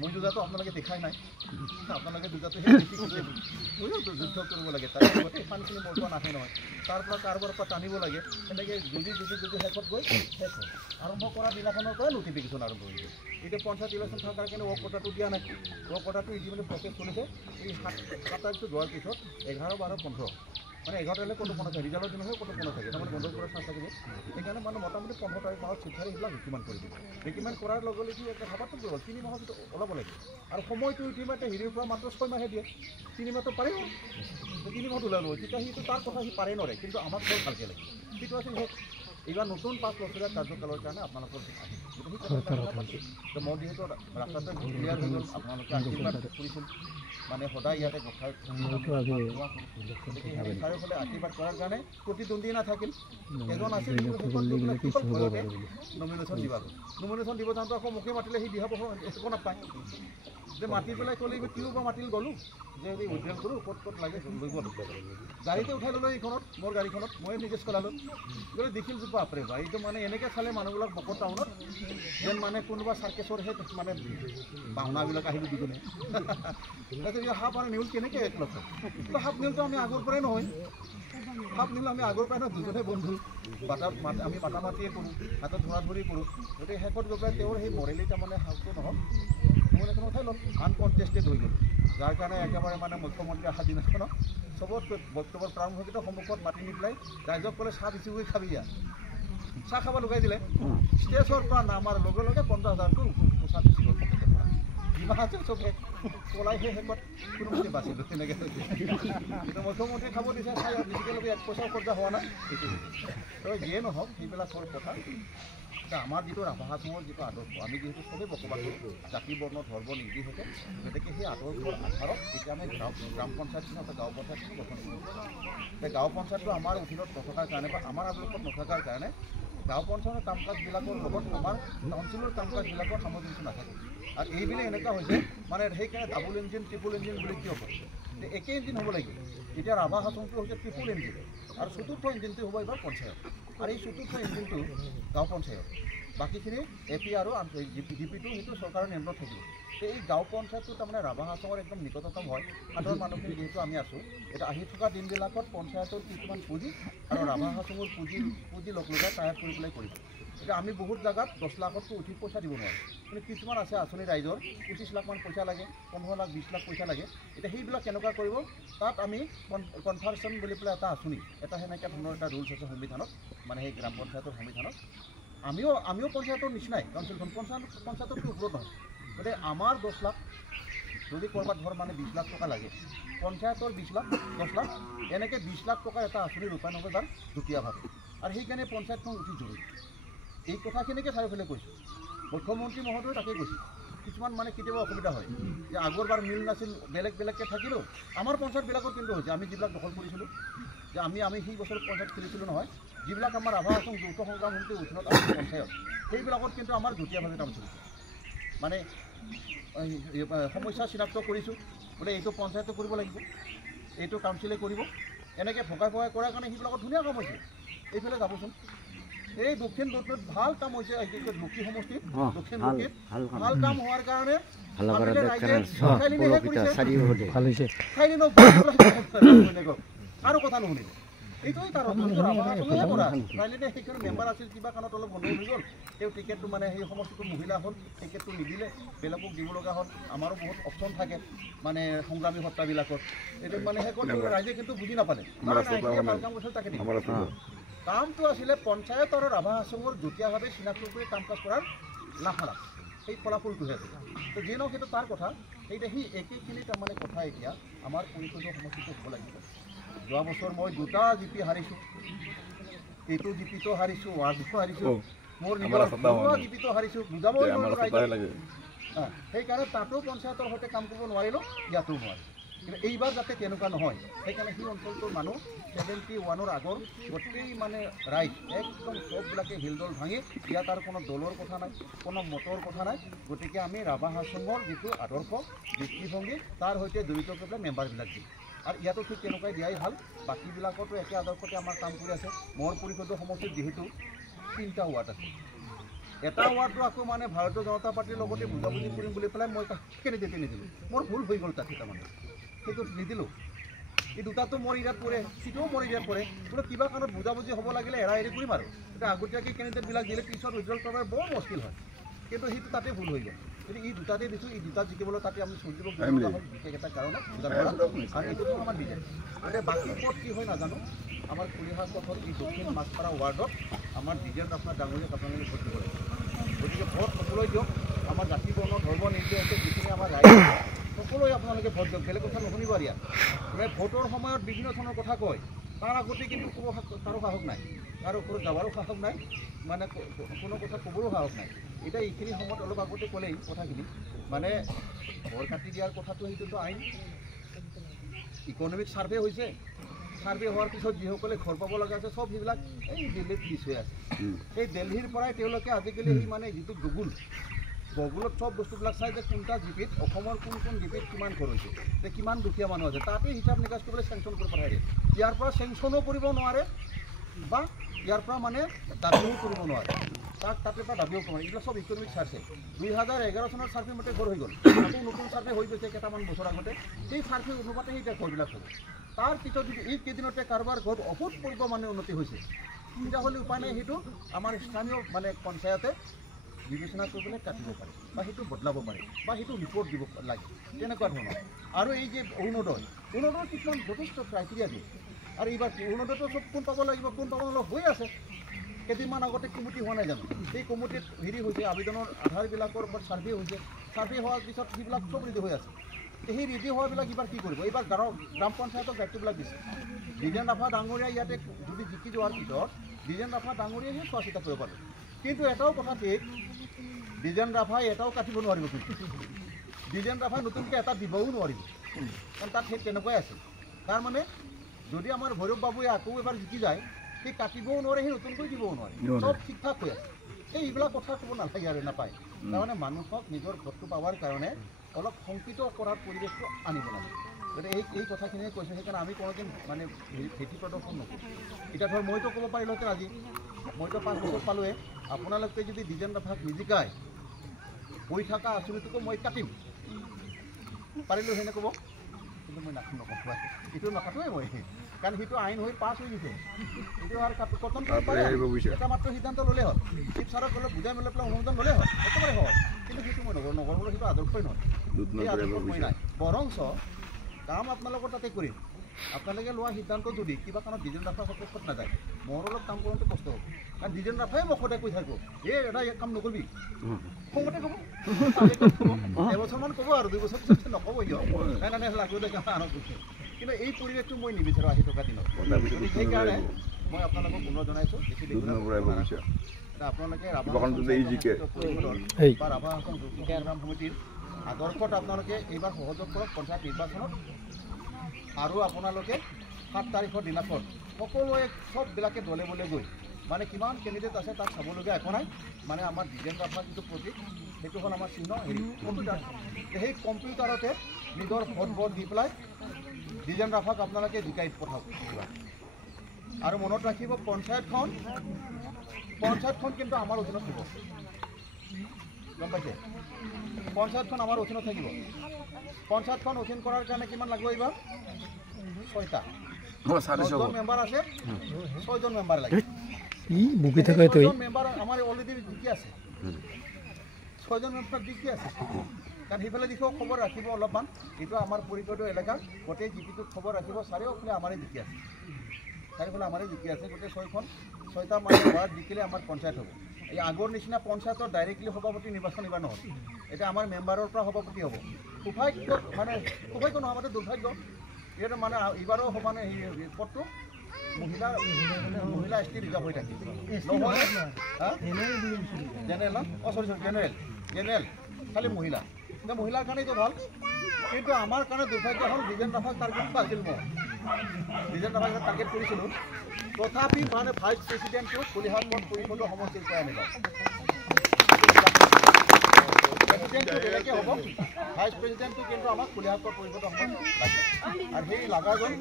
মই যুঁজাটো আপোনালোকে দেখাই নাই আপোনালোকে যুঁজাটো ময়ো যুদ্ধ কৰিব লাগে তাৰ গোটেই ফানখিনি মোৰ পৰা নাহে নহয় তাৰ পৰা কাৰোবাৰ পৰা টানিব লাগে সেনেকৈ যুঁজি শেষত গৈ শেষ হয় আৰম্ভ কৰা দিনাখনৰ পৰাই নটিফিকেশ্যন আৰম্ভ হৈ যায় এতিয়া পঞ্চায়ত ইলেকশ্যন থকাৰ কাৰণে ৱৰ্ক কোটাটো দিয়া নাই ৱৰ্ক কোটাটো ইতিমধ্যে প্ৰচেছ চলিছে এই 7 তাৰিখটো যোৱাৰ পিছত 11, 12, 15 মানে 11 তাৰিখলৈ ক'তো কোনো থাকে ৰিজাল্টৰ দিনহে ক'তো কোনো থাকে তাৰমানে বন্ধ কৰাৰ চান্স থাকে সেইকাৰণে মানে মোটামুটি 15 তাৰিখ মাহত চিঠাৰে সেইবিলাক ৰিকমেণ্ড কৰি দিব ৰিকমেণ্ড কৰাৰ লগে লগে এটা খাবাৰটো কৰিব 3 মাহৰ ভিতৰত ওলাব লাগে আৰু সময়টো ইতিমধ্যে হেৰিৰ পৰা মাত্ৰ 6 মাহে দিয়ে 3 মাহটো পাৰে 3 মাহত ওলাব তেতিয়া সিটো তাৰ কথা সি পাৰে নৰে কিন্তু আমাক বৰ ভালকৈ লাগে সেইটো আছিল এইবাৰ নতুন 5 বছৰীয়া কাৰ্যকালৰ কাৰণে আপোনালোকৰ মই যিহেতু ৰাস্তাতে ক্লিয়াৰ হৈ গ'ল আপোনালোকে আশীৰ্বাদ কৰিছিল মানে সদায় ইয়াতে গোঠাই চাৰিওফালে আশীৰ্বাদ কৰাৰ কাৰণে প্ৰতিদ্বন্দ্বী নাথাকিল এজন আছিল নমিনেশ্যন দিব যাওঁতে আকৌ মোকে মাতিলে সি দিহা একো নাপায় যে মাতি পেলাই ক'লে কিয় বা মাতিল গ'লোঁ যে এই উদ্যান কৰোঁ ক'ত লাগে লৈ গ'ল গাড়ীতে উঠাই ল'লোঁ এইখনত মোৰ গাড়ীখনত মই নিজে চলালোঁ গ'লে দেখিল বাপৰে বা এইটো মানে এনেকৈ চালে মানুহবিলাক বকত টাউনত যেন মানে কোনোবা চাৰ্কেছৰ সেই মানে বাহনাবিলাক আহিলোঁ দুজনে তাৰপিছত সাপ আৰু নিউল কেনেকৈ একলগ হয় সাপ নিউলটো আমি আগৰ পৰাই নহয় সাপ নিউল আমি আগৰ পৰাই নহয় দুজনে বন্ধু আমি মাতামাতিয়ে কৰোঁ হাতত ধৰা-ধৰি কৰোঁ গতিকে শেষত গৈ পেলাই তেওঁৰ সেই মৰেলি তাৰমানে সাপটো নহ'ল নমিনেশ্যন উঠাই ল'ল আনকনটেষ্টেড হৈ গ'ল যাৰ কাৰণে একেবাৰে মানে মুখ্যমন্ত্ৰী অহা দিনাখনত চবতকৈ বক্তব্যৰ প্ৰাৰম্ভিকত সন্মুখত মাতি নি পেলাই ৰাইজক ক'লে চাহ বেছি হৈ খাবি ইয়াত চাহ খাব লগাই দিলে ষ্টেজৰ পৰা নামাৰ লগে লগে 50,000টো চাহ বেছি গ'ল যিমান আছিল চবে পলাই সেই শেষত কোনোমতে বাচিলোঁ তেনেকৈ হৈছে কিন্তু মুখ্যমন্ত্ৰী খাব দিছে চাই বেছিকৈ লগে 1 পইচাও খৰচা হোৱা নাই সেইটো তো যিয়ে নহওক সেইবিলাকৰ কথা এতিয়া আমাৰ যিটো ৰাভা হাছঙৰ যিটো আদৰ্শ আমি যিহেতু চবেই বসবাস কৰোঁ জাতি বৰ্ণ ধৰ্ম নিৰ্বিশেষে গতিকে সেই আদৰ্শৰ আধাৰত এতিয়া আমি গ্ৰাম পঞ্চায়তখন এটা গাঁও পঞ্চায়তখন গঠন কৰোঁ এতিয়া গাঁও পঞ্চায়তটো আমাৰ অধীনত নথকাৰ কাৰণে বা আমাৰ আদৰ্শত নথকাৰ কাৰণে গাঁও পঞ্চায়তৰ কাম কাজবিলাকৰ লগত আমাৰ কাউন্সিলৰ কাম কাজবিলাকৰ সামঞ্জস্য নাথাকে আৰু এইবিলাক এনেকুৱা হৈছে মানে সেইকাৰণে ডাবল ইঞ্জিন ট্ৰিপল ইঞ্জিন বুলি কিয় কয় একে ইঞ্জিন হ'ব লাগিব এতিয়া ৰাভা হাছংটো হৈছে ট্ৰিপল ইঞ্জিন আৰু চতুৰ্থ ইঞ্জিনটো হ'ব এইবাৰ পঞ্চায়ত আৰু এই চতুৰ্থ ইঞ্জিনটো গাঁও পঞ্চায়ত বাকীখিনি AP আৰু DPটো সেইটো চৰকাৰৰ নিয়ন্ত্ৰণত থাকিব এই গাঁও পঞ্চায়তটো তাৰমানে ৰাভা হাছঙৰ একদম নিকটতম হয় সাধাৰণ মানুহখিনি যিহেতু আমি আছোঁ এতিয়া আহি থকা দিনবিলাকত পঞ্চায়তৰ কিছুমান পুঁজি আৰু ৰাভা হাছঙৰ পুঁজি লগ লগাই তৈয়াৰ কৰি পেলাই কৰিব এতিয়া আমি বহুত জেগাত 10 লাখতকৈ অধিক পইচা দিব নোৱাৰোঁ কিন্তু কিছুমান আছে আঁচনি ৰাইজৰ 25 লাখমান পইচা লাগে 15 লাখ 20 লাখ পইচা লাগে এতিয়া সেইবিলাক কেনেকুৱা কৰিব তাত আমি কনভাৰ্চন বুলি পেলাই এটা আঁচনি এটা সেনেকৈ ধৰণৰ এটা ৰুলছ আছে সংবিধানত মানে সেই গ্ৰাম পঞ্চায়তৰ সংবিধানত আমিও পঞ্চায়তৰ নিচিনাই কাউন্সিলখন পঞ্চায়ততকৈ ওপৰত নহয় গতিকে আমাৰ 10 লাখ যদি ক'ৰবাত ধৰ মানে 20 লাখ টকা লাগে পঞ্চায়তৰ 20 লাখ 10 লাখ এনেকৈ 20 লাখ টকাৰ এটা আঁচনি ৰূপায়ণ হ'ব তাৰ যুটীয়াভাৱে আৰু সেইকাৰণে পঞ্চায়তখন অতি জৰুৰী এই কথাখিনিকে চাৰিওফালে কৈছোঁ মুখ্যমন্ত্ৰী মহোদয়ে তাকেই কৈছে কিছুমান মানে কেতিয়াবা অসুবিধা হয় যে আগৰবাৰ মিল নাছিল বেলেগকৈ থাকিলেও আমাৰ পঞ্চায়তবিলাকত কিন্তু হৈছে আমি যিবিলাক দখল কৰিছিলোঁ যে আমি সেই বছৰত পঞ্চায়ত খুলিছিলোঁ নহয় যিবিলাক আমাৰ ৰাভা হাছং যৌথ সংগ্ৰাম সমিতিৰ অধীনত আছে পঞ্চায়ত সেইবিলাকত কিন্তু আমাৰ যুটীয়াভাৱে কাম চলিছে মানে সমস্যা চিনাক্ত কৰিছোঁ বোলে এইটো পঞ্চায়তে কৰিব লাগিব এইটো কাউন্সিলে কৰিব এনেকৈ ভগাই কৰাৰ কাৰণে সেইবিলাকত ধুনীয়া কাম হৈছে এইফালে যাবচোন এই দক্ষিণ দুৰ্গত ভাল কাম হৈছে লক্ষী সমষ্টিত দক্ষিণ দুৰ্গীত ভাল কাম হোৱাৰ কাৰণে আৰু কথা নুশুনিলে এইটোৱে কাৰণ সেইখন মেম্বাৰ আছিল কিবা কাৰণত অলপ গণ্ডগোল হৈ গ'ল তেওঁ টিকেটটো মানে সেই সমষ্টিটোৰ মহিলা হ'ল টিকেটটো নিদিলে বেলেগক দিব লগা হ'ল আমাৰো বহুত অপশ্যন থাকে মানে সংগ্ৰামী সত্তাবিলাকত এইটো মানে সেই ৰাইজে কিন্তু বুজি নাপালে ভাল কাম কৰিছিল তাকে কামটো আছিলে পঞ্চায়ত আৰু ৰাভা হাছঙৰ যুটীয়াভাৱে চিনাক্ত কৰি কাম কাজ কৰাৰ লাভালাভ সেই ফলাফলটোহে আছে তো যি নহওক সেইটো তাৰ কথা এতিয়া সেই একেইখিনি তাৰমানে কথা এতিয়া আমাৰ পৰিষদৰ সমষ্টিটো হ'ব লাগিব যোৱা বছৰ মই 2টা GP হাৰিছোঁ এইটো GPটো হাৰিছোঁ ৱাৰ্ডটো হাৰিছোঁ মোৰ নিজৰ GPটো হাৰিছোঁ বুজাবই সেইকাৰণে তাতো পঞ্চায়তৰ সৈতে কাম কৰিব নোৱাৰিলোঁ ইয়াতো নোৱাৰিলোঁ কিন্তু এইবাৰ যাতে তেনেকুৱা নহয় সেইকাৰণে সেই অঞ্চলটোৰ মানুহ 71ৰ আগৰ গোটেই মানে ৰাইজ একদম চববিলাকে হিলদল ভাঙি ইয়াত আৰু কোনো দলৰ কথা নাই কোনো মতৰ কথা নাই গতিকে আমি ৰাভা হাছঙৰ যিটো আদৰ্শ দৃষ্টিভংগী তাৰ সৈতে জড়িত কৰি পেলাই মেম্বাৰবিলাক দিম আৰু ইয়াতো ঠিক তেনেকুৱাই দিয়াই ভাল বাকীবিলাকতো একে আদৰ্শতে আমাৰ কাম কৰি আছে মোৰ পৰিষদৰ সমষ্টিত যিহেতু 3টা ৱাৰ্ড আছে এটা ৱাৰ্ডটো আকৌ মানে ভাৰতীয় জনতা পাৰ্টিৰ লগতে বুজাবুজি কৰিম বুলি পেলাই মই কেনেকৈ নিদিলোঁ মোৰ ভুল হৈ গ'ল তাত তাৰমানে সেইটো নিদিলোঁ এই দুটাটো মোৰ এৰিয়াত পৰে সিটোও মোৰ এৰিয়াত পৰে বোলে কিবা কাৰণত বুজাবুজি হ'ব লাগিলে এৰা এৰি কৰিম আৰু এতিয়া আগতীয়াকৈ কেণ্ডিডেটবিলাক দিলে পিছত উইড্ৰল কৰাৰ বৰ মুস্কিল হয় কিন্তু সেইটো তাতে ভুল হৈ গ'ল কিন্তু এই দুটাতে দিছোঁ এই দুটা জিকিবলৈ তাতে আমি চলিব বিশেষ এটা কাৰণত আৰু এইটোতো আমাৰ ডিজাইন গতিকে বাকী পথ কি হয় নাজানো আমাৰ কুলিহাট পথৰ এই দক্ষিণ মাছপাৰা ৱাৰ্ডত আমাৰ ডিজাইন আপোনাৰ ডাঙৰীয়াক আপোনালোকে ভোট দিব লাগিব গতিকে ভোট সকলোৱে দিয়ক আমাৰ জাতি বৰ্ণ ধৰ্ম নিৰ্বিশেষে যিখিনি আমাৰ ৰাইজ সকলোৱে আপোনালোকে ভোট দিয়ক বেলেগ কথা নুশুনিব ইয়াত মানে ভোটৰ সময়ত বিভিন্ন ধৰণৰ কথা কয় তাৰ আগতে কিন্তু তাৰো সাহস নাই তাৰ ওপৰত যাবাৰো সাহস নাই মানে কোনো কথা ক'বৰো সাহস নাই এতিয়া এইখিনি সময়ত অলপ আগতে ক'লেই কথাখিনি মানে ঘৰ কাটি দিয়াৰ কথাটো সেইটোতো আইন ইকনমিক ছাৰ্ভে হৈছে ছাৰ্ভে হোৱাৰ পিছত যিসকলে ঘৰ পাব লগা আছে চব সেইবিলাক এই দিল্লীত পিছ হৈ আছে সেই দিল্লীৰ পৰাই তেওঁলোকে আজিকালি সেই মানে যিটো গুগলত চব বস্তুবিলাক চাই যে কোনটা জিপিত অসমৰ কোন জিপিত কিমান ঘৰ হৈছে যে কিমান দুখীয়া মানুহ আছে তাতে হিচাপ নিকাচ কৰিবলৈ চেংচন কৰি পঠাই দিয়ে ইয়াৰ পৰা চেংচনো কৰিব নোৱাৰে বা ইয়াৰ পৰা মানে দাবীও কৰিব নোৱাৰে তাতে পৰা দাবীও কৰিব নোৱাৰে এইবিলাক চব ইকনমিক চাৰ্ভে 2011 চনৰ চাৰ্ভে মতে ঘৰ হৈ গ'ল আকৌ নতুন চাৰ্ভে হৈ গৈছে কেইটামান বছৰ আগতে সেই চাৰ্ভে অনুপাতে সেই ঘৰবিলাক হ'ব তাৰ পিছত যদি এই কেইদিনতে কাৰোবাৰ ঘৰত অভূতপূৰ্ব মানে উন্নতি হৈছে তেতিয়াহ'লে উপায় নাই সেইটো আমাৰ স্থানীয় মানে পঞ্চায়তে বিবেচনা কৰিবলৈ কাটিব পাৰে বা সেইটো বদলাব পাৰে বা সেইটো ৰিপৰ্ট দিব লাগে তেনেকুৱা ধৰণৰ আৰু এই যে অৰুণোদয় কিছুমান যথেষ্ট ক্ৰাইটেৰিয়া দিয়ে আৰু এইবাৰ অৰুণোদয়টো চব কোন পাব লাগিব কোন পাব অলপ হৈ আছে কেইদিনমান আগতে কমিটি হোৱা নাই জানো সেই কমিটিত হেৰি হৈছে আবেদনৰ আধাৰবিলাকৰ ওপৰত ছাৰ্ভে হৈছে ছাৰ্ভে হোৱাৰ পিছত সেইবিলাক চব ৰেডি হৈ আছে সেই ৰেডি হোৱাবিলাক এইবাৰ কি কৰিব এইবাৰ গ্ৰাম পঞ্চায়তক দায়িত্ববিলাক দিছে দ্বিজেন ৰাভা ডাঙৰীয়া ইয়াতে যদি জিকি যোৱাৰ পিছত দ্বিজেন ৰাভা ডাঙৰীয়াহে চোৱা চিতা কৰিব পাৰে কিন্তু এটাও কথা ঠিক ডিজেন ৰাভাই এটাও কাটিব নোৱাৰিব কিন্তু ডিজেন ৰাভাই নতুনকৈ এটা দিবও নোৱাৰিব কাৰণ তাত সেই তেনেকুৱাই আছে তাৰমানে যদি আমাৰ ভৈৰৱ বাবুৱে আকৌ এবাৰ জিকি যায় সি কাটিবও নোৱাৰে সি নতুনকৈ দিবও নোৱাৰে চব ঠিক ঠাক হৈ আছে এইবিলাক কথা ক'ব নালাগে আৰু নাপায় তাৰমানে মানুহক নিজৰ ভোটটো পাবৰ কাৰণে অলপ শংকিত কৰাৰ পৰিৱেশটো আনিব লাগে গতিকে এই কথাখিনিয়ে কৈছোঁ সেইকাৰণে আমি কোনোদিন মানে ভেটি প্ৰদৰ্শন নকৰোঁ এতিয়া ধৰ মইতো ক'ব পাৰিলোহেঁতেন আজি মইতো 5 বছৰ পালোৱে আপোনালোকে যদি ডিজেন ৰাভাক নিজিকায় হৈ থকা আঁচনিটোকো মই কাটিম পাৰিলোঁ সেনে ক'ব কিন্তু মই নকওঁ এইটো নাকাটোৱে মই কাৰণ সেইটো আইন হৈ পাছ হৈ গৈছে এইটো আৰু কটন এটা মাত্ৰ সিদ্ধান্ত ল'লে হ'ল চিফ ছাৰক অলপ বুজাই মেলি পেলাই অনুমোদন ল'লে হ'ল একেবাৰে হয় কিন্তু সেইটো মই নগৰলৈ সেইটো আদৰ্শই নহয় এই আদৰ্শ মই নাই বৰঞ্চ কাম আপোনালোকৰ তাতে কৰিম আপোনালোকে লোৱা সিদ্ধান্ত যদি কিবা কাৰণত ডিজেন ৰাভাৰ সপক্ষত নাযায় মোৰ অলপ কাম কৰোঁতে কষ্ট হ'ব কাৰণ ডিজেন ৰাভাই মোক সদায় কৈ থাকিব এটা কাম নকৰিবি খঙতে ক'ব এবছৰমান ক'ব আৰু 2 বছৰ পিছত নক'ব সিহঁত নাই লাগোঁ দেখা আনক কৈছে কিন্তু এই পৰিৱেশটো মই নিবিচাৰোঁ আহি থকা দিনত সেইকাৰণে মই আপোনালোকক পুনৰ জনাইছোঁ আপোনালোকে ৰাভা হাছং সংগ্ৰাম সমিতিৰ আদৰ্শত আপোনালোকে এইবাৰ সহযোগ কৰক পঞ্চায়ত নিৰ্বাচনত আৰু আপোনালোকে 7 তাৰিখৰ দিনাখন সকলোৱে চববিলাকে দলে বলে গৈ মানে কিমান কেণ্ডিডেট আছে তাক চাবলগীয়া একো নাই মানে আমাৰ ডিজেন ৰাভাৰ যিটো প্ৰতীক সেইটো হ'ল আমাৰ চিহ্ন কম্পিউটাৰ সেই কম্পিউটাৰতে নিজৰ ভোট দি পেলাই ডিজেন ৰাভাক আপোনালোকে জিকাই পঠাওক আৰু মনত ৰাখিব পঞ্চায়তখন কিন্তু আমাৰ অধীনত থাকিব গম পাইছে পঞ্চায়তখন আমাৰ অধীনত থাকিব পঞ্চায়তখন অধীন কৰাৰ কাৰণে কিমান লাগিব এইবাৰ 6টা 10জন মেম্বাৰ আছে 6জন মেম্বাৰ লাগে মেম্বাৰ আমাৰ অলৰেডি জিকি আছে 6জন মেম্বাৰ জিকি আছে কাৰণ সেইফালে দিশও খবৰ ৰাখিব অলপমান এইটো আমাৰ পৰিষদীয় এলেকা গোটেই জিপিটোত খবৰ ৰাখিব চাৰিওফালে আমাৰে জিকি আছে চাৰিওফালে আমাৰে জিকি আছে গোটেই 6টা মানে ৱাৰ্ড জিকিলে আমাৰ পঞ্চায়ত হ'ব এই আগৰ নিচিনা পঞ্চায়তৰ ডাইৰেক্টলি সভাপতি নিৰ্বাচন এইবাৰ নহয় এতিয়া আমাৰ মেম্বাৰৰ পৰা সভাপতি হ'ব সৌভাগ্য মানে সৌভাগ্য নহয় মানে দুৰ্ভাগ্য এইটো মানে এইবাৰো মানে এই পদটো মহিলা এছ টি ৰিজাৰ্ভ হৈ থাকে জেনেৰেল খালি মহিলা মহিলাৰ কাৰণে এইটো ভাল কিন্তু আমাৰ কাৰণে দুৰ্ভাগ্য হ'ল ডিজেন ৰাভাক টাৰ্গেট আছিল মই ডিজেন ৰাভাক টাৰ্গেট কৰিছিলোঁ তথাপি মানে ভাইচ প্ৰেচিডেণ্টটো কুলিহাট পথ পৰিষদৰ সমষ্টিৰ পৰা আনিব প্ৰেচিডেণ্টটো বেলেগে হ'ব ভাইচ প্ৰেচিডেণ্টটো কিন্তু আমাক কুলিহাট পথ পৰিষদৰ সমষ্টি লাগে আৰু সেই লাগাজন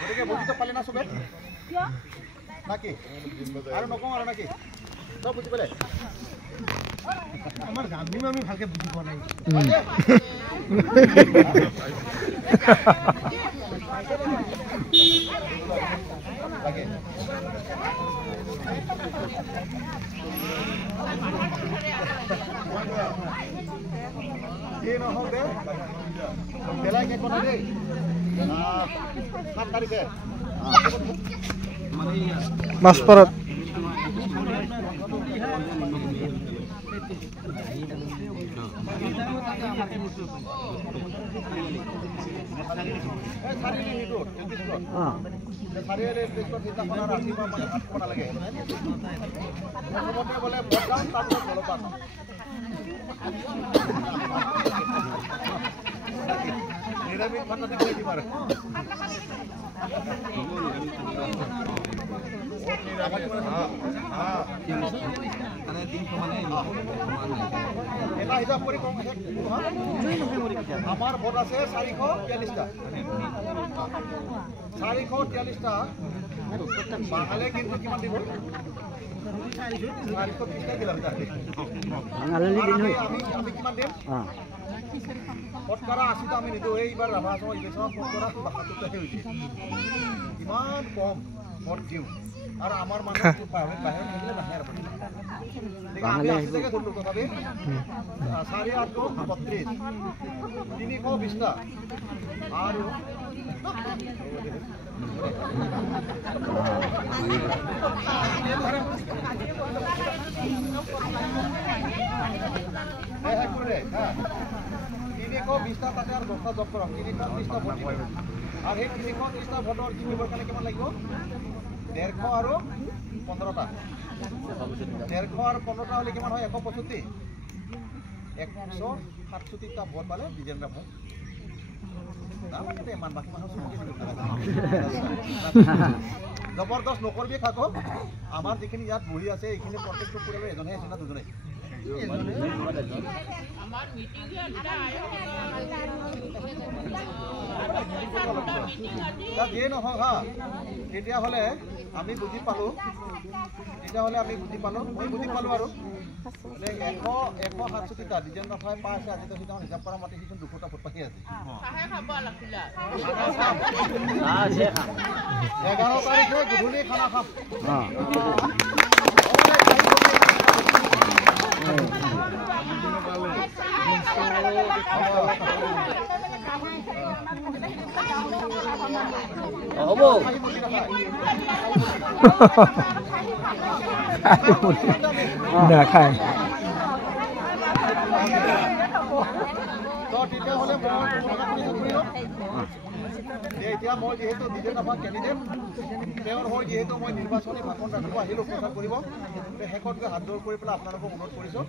গতিকে বুজিটো পালে না চবে নাকি আৰু নকওঁ আৰু নাকি চব বুজি পালে আমাৰ গান্ধী আমি ভালকে বুজি পোৱা নাই নহওক দে বেলাই কে কথা দেই 7 তাৰিখে মাছপাৰত আমার ভোট আছে 443টা 443টা বাঙালে কিন্তু কিমান দিব 430টা দিলাম আমি কিমান দিম ভোট করা 80টা আমি নিদিওঁ এইবাৰ ৰাভা হাছং ইলেকশ্যনত ভোট কৰা 72টাহে হৈছে ইমান কম ভোট দিওঁ আৰু আমাৰ মানুহ বাহিৰত থাকিলে নাহে আৰু আমি 80 টাকে ধৰিলোঁ তথাপি 4 8 32 320টা আৰু তাতে আৰু 10টা জব কৰক 320টা ভোট আৰু সেই 330টা ভোটৰ জিকিবৰ কাৰণে কিমান লাগিব 150 আৰু 15টা 150 আৰু 15টা হ'লে কিমান হয় 165 167টা ভোট পালে বিজেন্দ্ৰ ভাই ইমান বাকী মানুহ জবৰদস্ত নকৰবি খাকো আমাৰ যিখিনি ইয়াত বহি আছে এইখিনি প্ৰত্যেকটো পৰিয়ালৰ এজনে আছে না দুজনে যিয়ে নহওক হা তেতিয়াহ'লে আমি বুজি পালোঁ মই বুজি পালোঁ আৰু 167টা ডিজেন্দ্ৰ ভাই পাইছে আজি সিদিনা হিচাপ কৰা মাটি সিখন 200টা ভোট পাই আছে 11 তাৰিখে গধূলি খানা খাম হ'ব নাখায় এতিয়া মই যিহেতু বিজেপি কেণ্ডিডেট তেওঁৰ হৈ যিহেতু মই নিৰ্বাচনী ভাষণ ৰাখিব আহিলোঁ প্ৰচাৰ কৰিব শেষত গৈ হাত জোৰ কৰি পেলাই আপোনালোকক অনুৰোধ কৰিছোঁ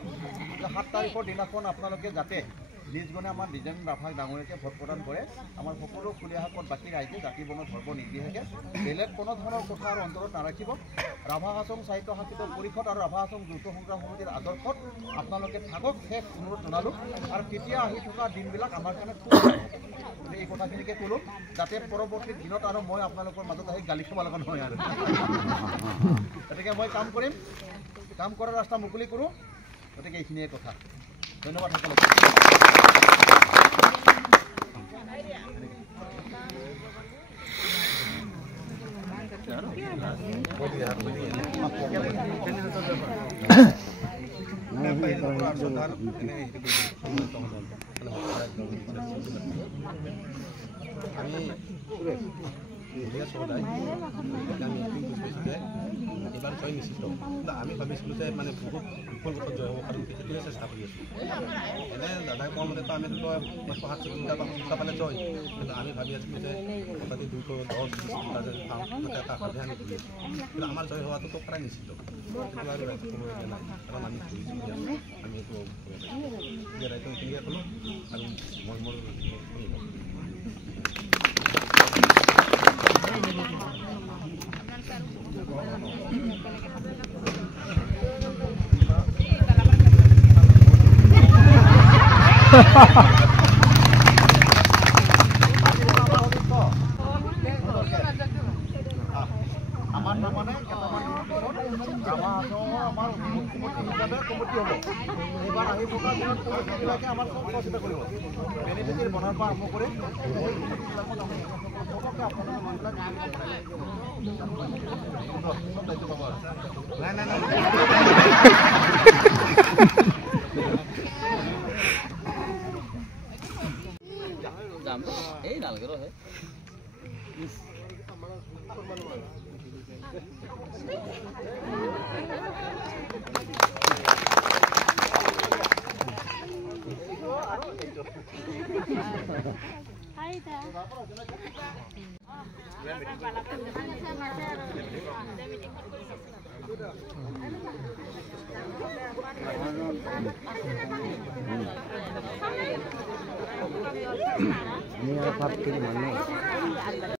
যে 7 তাৰিখৰ দিনাখন আপোনালোকে যাতে নিজগণে আমাৰ ডিজেন্দ্ৰ ৰাভাক ডাঙৰীয়াকে ভোট প্ৰদান কৰে আমাৰ সকলো খুলীয়াসকল বাকী ৰাইজে জাতি বৰ্ণ ধৰ্ম নিৰ্বিশেষে বেলেগ কোনো ধৰণৰ কথা আৰু অন্তৰত নাৰাখিব ৰাভা হাছং সাহিত্য শাসিত পৰিষদ আৰু ৰাভা হাছং যৌথ সংগ্ৰাম সমিতিৰ আদৰ্শত আপোনালোকে থাকক শেষ অনুৰোধ জনালোঁ আৰু কেতিয়া আহি থকা দিনবিলাক আমাৰ কাৰণে খুব এই কথাখিনিকে ক'লোঁ যাতে পৰৱৰ্তী দিনত আৰু মই আপোনালোকৰ মাজত আহি গালি খাব লগা নহয় আৰু গতিকে মই কাম কৰিম কাম কৰাৰ ৰাস্তা মুকলি কৰোঁ গতিকে এইখিনিয়ে কথা ধন্যবাদ সকলোকে এবাৰ জয় নিশ্চিত কিন্তু আমি ভাবিছিলোঁ যে মানে বহুত বিফল পথত জয় হ'ব পাৰোঁ সেইটোৱে চেষ্টা কৰি আছোঁ এনে দাদাই কোৱা মতেতো আমি 167টা বা 70টা পালে জয় কিন্তু আমি ভাবি আছিলোঁ যে মোটামুটি 210টা যে পাওঁ এটা ভাৱে আমি কৰি আছোঁ কিন্তু আমাৰ জয় হোৱাটোতো প্ৰায় নিশ্চিত সেইটো আৰু ৰাইজক ক'ব নাই কাৰণ আমি কৰিছোঁ আমি এইটো ৰাইজক ক্লিয়াৰ ক'লোঁ আৰু মই মোৰ আমাৰ নামানে কেইটামান ৰাভা হাছঙৰ আমাৰ মুখ্যমন্ত্ৰী হিচাপে কমিটি হ'ব এইবাৰ আহি থকা দিনত কমিটিবিলাকে আমাৰ চব সহযোগিতা কৰিব বেনিফিচিয়াৰী বনাৰ পৰা আৰম্ভ কৰি সকলোকে আপোনাৰ মানুহবিলাক চব দায়িত্ব পাব আৰু নাই এই নালাগে ৰহে